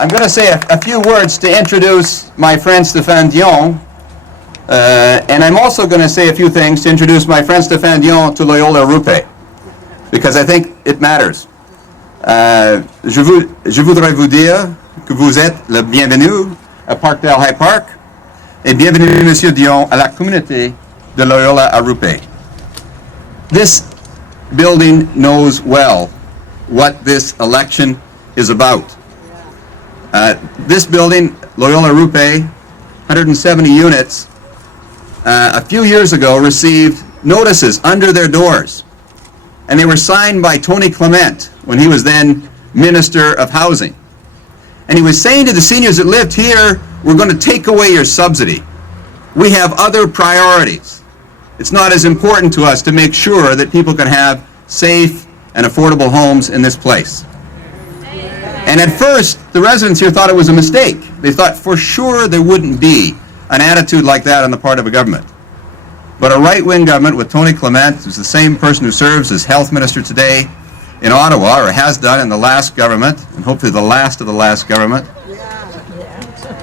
I'm going to say a few words to introduce my friend Stephane Dion, and I'm also going to say a few things to introduce my friend Stephane Dion to Loyola Arupe, because I think it matters. Je voudrais vous dire que vous êtes le bienvenu à Parkdale High Park, et bienvenue, Monsieur Dion, à la communauté de Loyola Arupe. This building knows well what this election is about. This building, Loyola Arupe, 170 units, a few years ago received notices under their doors. And they were signed by Tony Clement when he was then Minister of Housing. And he was saying to the seniors that lived here, we're going to take away your subsidy. We have other priorities. It's not as important to us to make sure that people can have safe and affordable homes in this place. And at first, the residents here thought it was a mistake. They thought for sure there wouldn't be an attitude like that on the part of a government. But a right-wing government with Tony Clement, who's the same person who serves as health minister today in Ottawa, or has done in the last government, and hopefully the last of the last government,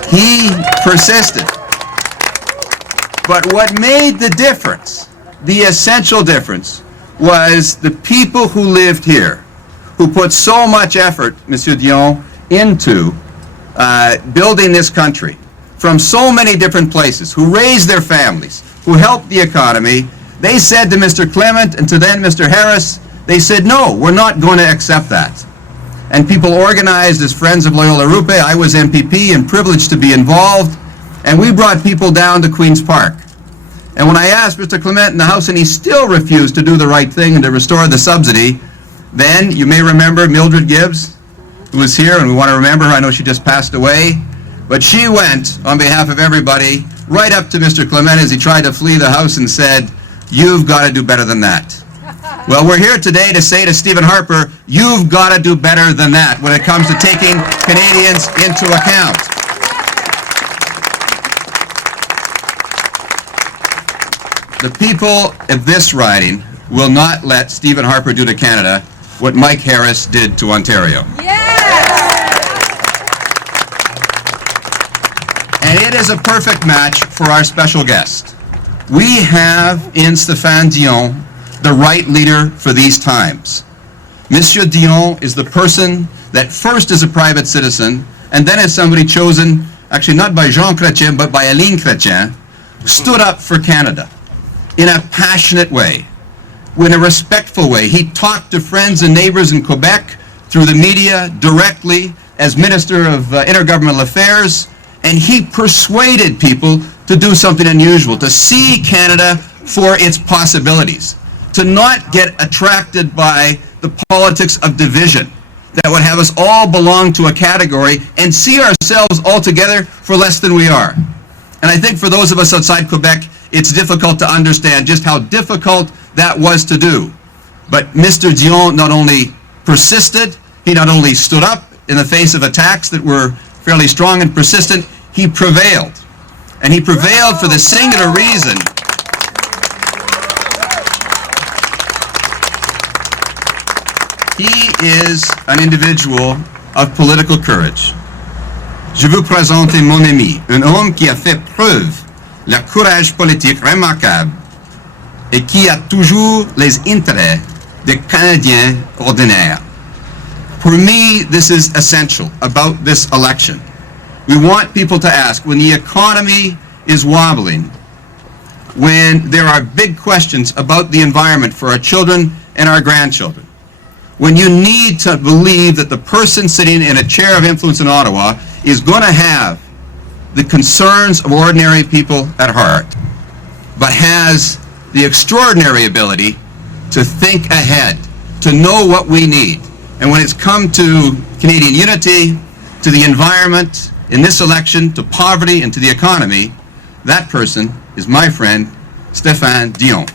he persisted. But what made the difference, the essential difference, was the people who lived here, who put so much effort, Monsieur Dion, into building this country from so many different places, who raised their families, who helped the economy. They said to Mr. Clement and to then Mr. Harris, they said, no, we're not going to accept that. And people organized as Friends of Loyola Arupe. I was MPP and privileged to be involved, and we brought people down to Queen's Park. And when I asked Mr. Clement in the House, and he still refused to do the right thing and to restore the subsidy, then you may remember Mildred Gibbs, who was here, and we want to remember her. I know she just passed away. But she went, on behalf of everybody, right up to Mr. Clement as he tried to flee the House and said, you've got to do better than that. Well, we're here today to say to Stephen Harper, you've got to do better than that when it comes to taking Canadians into account. The people of this riding will not let Stephen Harper do to Canada what Mike Harris did to Ontario. And it is a perfect match for our special guest. We have in Stephane Dion the right leader for these times. Monsieur Dion is the person that first as a private citizen and then as somebody chosen, actually not by Jean Chrétien, but by Aline Chrétien, stood up for Canada in a passionate way, in a respectful way. He talked to friends and neighbors in Quebec through the media directly as Minister of Intergovernmental Affairs, and he persuaded people to do something unusual, to see Canada for its possibilities, to not get attracted by the politics of division that would have us all belong to a category and see ourselves all together for less than we are. And I think for those of us outside Quebec, it's difficult to understand just how difficult that was to do. But Mr. Dion not only persisted, he not only stood up in the face of attacks that were fairly strong and persistent, he prevailed. And he prevailed for the singular reason he is an individual of political courage. Je vous présente mon ami, un homme qui a fait preuve d'un courage politique remarquable et qui a toujours les intérêts des Canadiens ordinaires. For me, this is essential about this election. We want people to ask, when the economy is wobbling, when there are big questions about the environment for our children and our grandchildren, when you need to believe that the person sitting in a chair of influence in Ottawa is going to have the concerns of ordinary people at heart, but has the extraordinary ability to think ahead, to know what we need. And when it's come to Canadian unity, to the environment, in this election, to poverty and to the economy, that person is my friend, Stephane Dion.